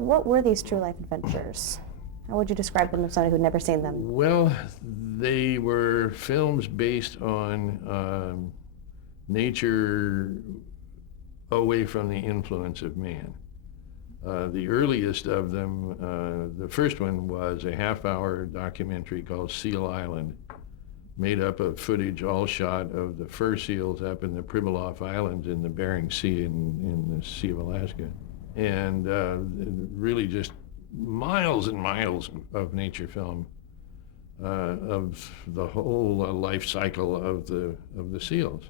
What were these true life adventures? How would you describe them to someone who'd never seen them? Well, they were films based on nature away from the influence of man. The earliest of them, the first one was a half-hour documentary called Seal Island, made up of footage all shot of the fur seals up in the Pribilof Islands in the Bering Sea in the Sea of Alaska. And really just miles and miles of nature film of the whole life cycle of the seals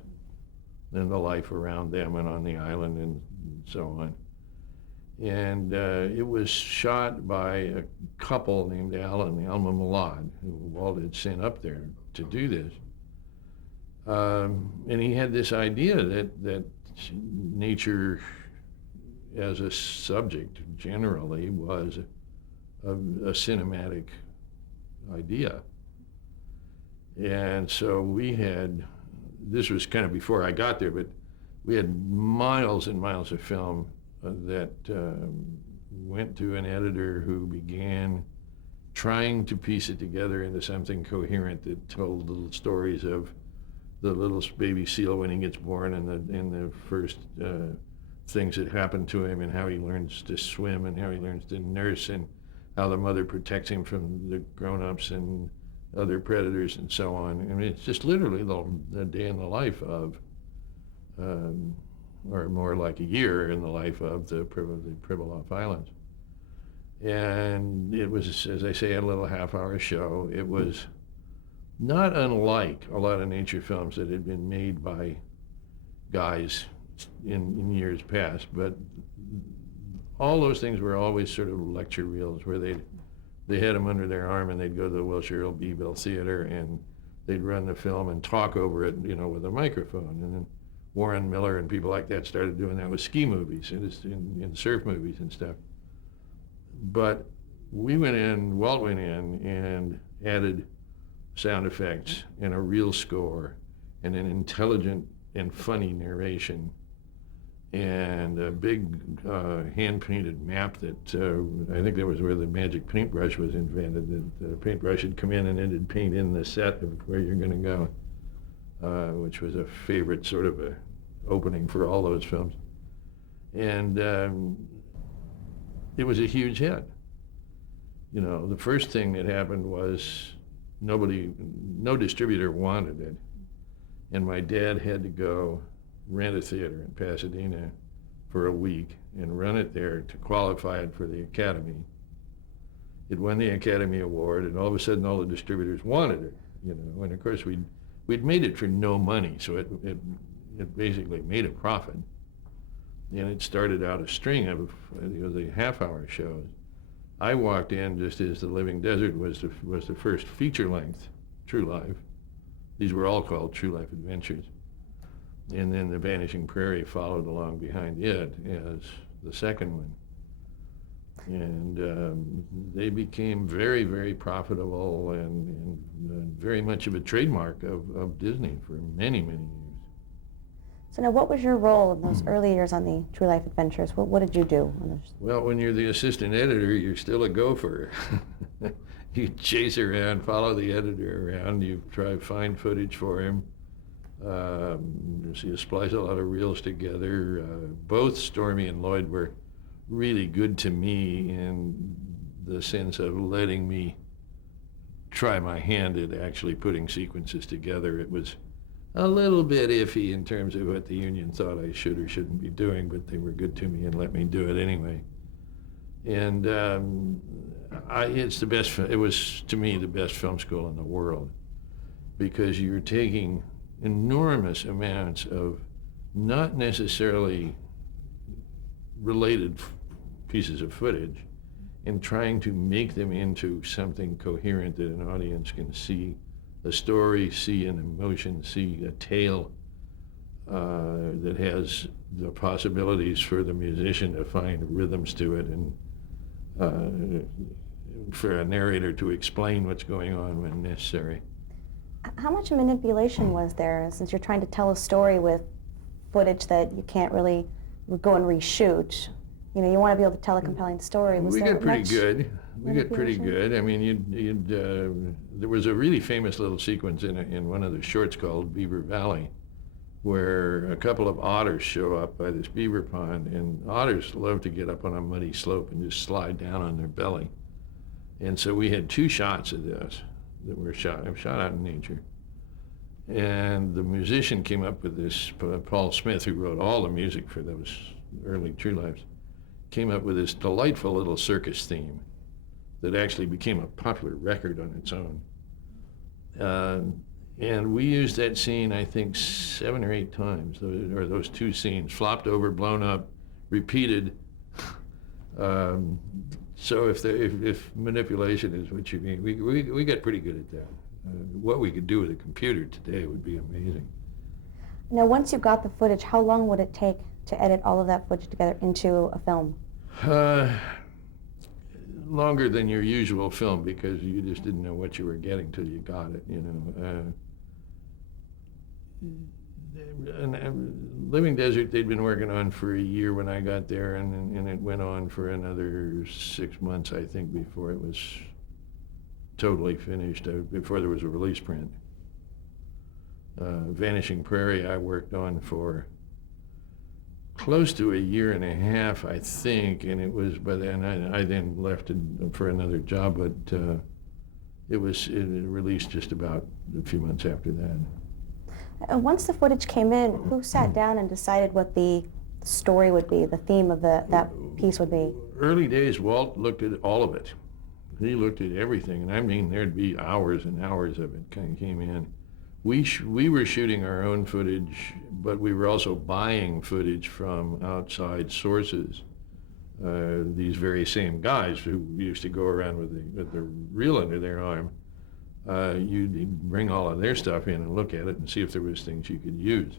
and the life around them and on the island and so on. And it was shot by a couple named Al and Alma Malad, who Walt had sent up there to do this. And he had this idea that nature as a subject generally was a cinematic idea. And so we had, this was kind of before I got there, but we had miles and miles of film that went to an editor who began trying to piece it together into something coherent that told little stories of the little baby seal when he gets born and the first things that happen to him and how he learns to swim and how he learns to nurse and how the mother protects him from the grown-ups and other predators and so on. I mean, it's just literally the day in the life of, or more like a year in the life of the Pribilof Islands. And it was, as I say, a little half-hour show. It was not unlike a lot of nature films that had been made by guys in years past, but all those things were always sort of lecture reels where they had them under their arm and they'd go to the Wilshire Earl Beeville Theater and they'd run the film and talk over it, with a microphone. And then Warren Miller and people like that started doing that with ski movies and surf movies and stuff. But Walt went in and added sound effects and a real score and an intelligent and funny narration and a big hand-painted map that I think that was where the magic paintbrush was invented. The paintbrush would come in and it'd paint in the set of where you're going to go, which was a favorite sort of a opening for all those films. And it was a huge hit. The first thing that happened was no distributor wanted it. And my dad had to go rent a theater in Pasadena for a week and run it there to qualify it for the Academy. It won the Academy Award, and all of a sudden all the distributors wanted it, and of course we'd made it for no money, so it basically made a profit. And it started out a string of the half-hour shows. I walked in just as The Living Desert was the first feature-length True Life. These were all called True Life Adventures. And then The Vanishing Prairie followed along behind it as the second one. And they became very, very profitable and very much of a trademark of Disney for many, many years. So now, what was your role in those early years on the True Life Adventures? What did you do? Well, when you're the assistant editor, you're still a gopher. You chase around, follow the editor around, you try to find footage for him. You splice a lot of reels together. Both Stormy and Lloyd were really good to me in the sense of letting me try my hand at actually putting sequences together. It was a little bit iffy in terms of what the union thought I should or shouldn't be doing, but they were good to me and let me do it anyway. And it was, to me, the best film school in the world, because you're taking enormous amounts of not necessarily related pieces of footage and trying to make them into something coherent that an audience can see a story, see an emotion, see a tale that has the possibilities for the musician to find rhythms to it and for a narrator to explain what's going on when necessary. How much manipulation was there, since you're trying to tell a story with footage that you can't really go and reshoot? You know, you want to be able to tell a compelling story. Was We there got pretty much good. We got pretty manipulation? good. I mean, there was a really famous little sequence in one of the shorts called Beaver Valley, where a couple of otters show up by this beaver pond, and otters love to get up on a muddy slope and just slide down on their belly. And so we had 2 shots of this that were shot out in nature. And the musician came up with this, Paul Smith, who wrote all the music for those early True Lives, came up with this delightful little circus theme that actually became a popular record on its own. And we used that scene, I think, 7 or 8 times, those 2 scenes, flopped over, blown up, repeated. So if manipulation is what you mean, we got pretty good at that. What we could do with a computer today would be amazing. Now, once you got the footage, how long would it take to edit all of that footage together into a film? Longer than your usual film, because you just didn't know what you were getting till you got it, you know. Living Desert they'd been working on for a year when I got there, and it went on for another 6 months, I think, before it was totally finished, before there was a release print. Vanishing Prairie I worked on for close to a year and a half, I think, and it was by then I then left for another job, but it released just about a few months after that. Once the footage came in, who sat down and decided what the story would be, the theme of that piece would be? Early days, Walt looked at all of it. He looked at everything, and I mean, there'd be hours and hours of it kind of came in. We were shooting our own footage, but we were also buying footage from outside sources. These very same guys who used to go around with the reel under their arm, you'd bring all of their stuff in and look at it and see if there was things you could use.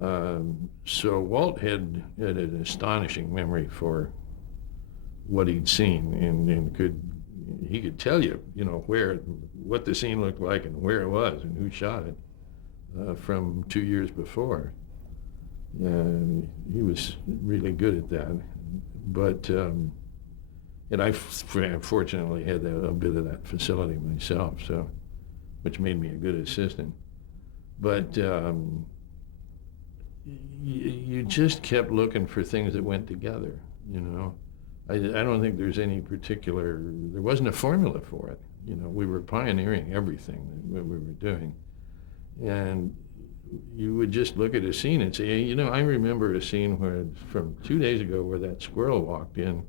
So Walt had an astonishing memory for what he'd seen, and he could tell you, you know, what the scene looked like and where it was and who shot it from 2 years before. He was really good at that. But and I fortunately had a bit of that facility myself, so which made me a good assistant. But you just kept looking for things that went together, you know. I don't think there wasn't a formula for it. You know, we were pioneering everything that we were doing. And you would just look at a scene and say, hey, you know, I remember a scene from 2 days ago where that squirrel walked in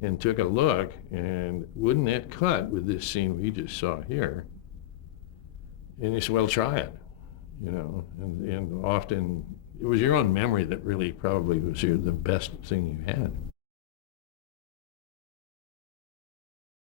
and took a look, and wouldn't that cut with this scene we just saw here? And he said, well, try it, you know. And often it was your own memory that really probably was the best thing you had.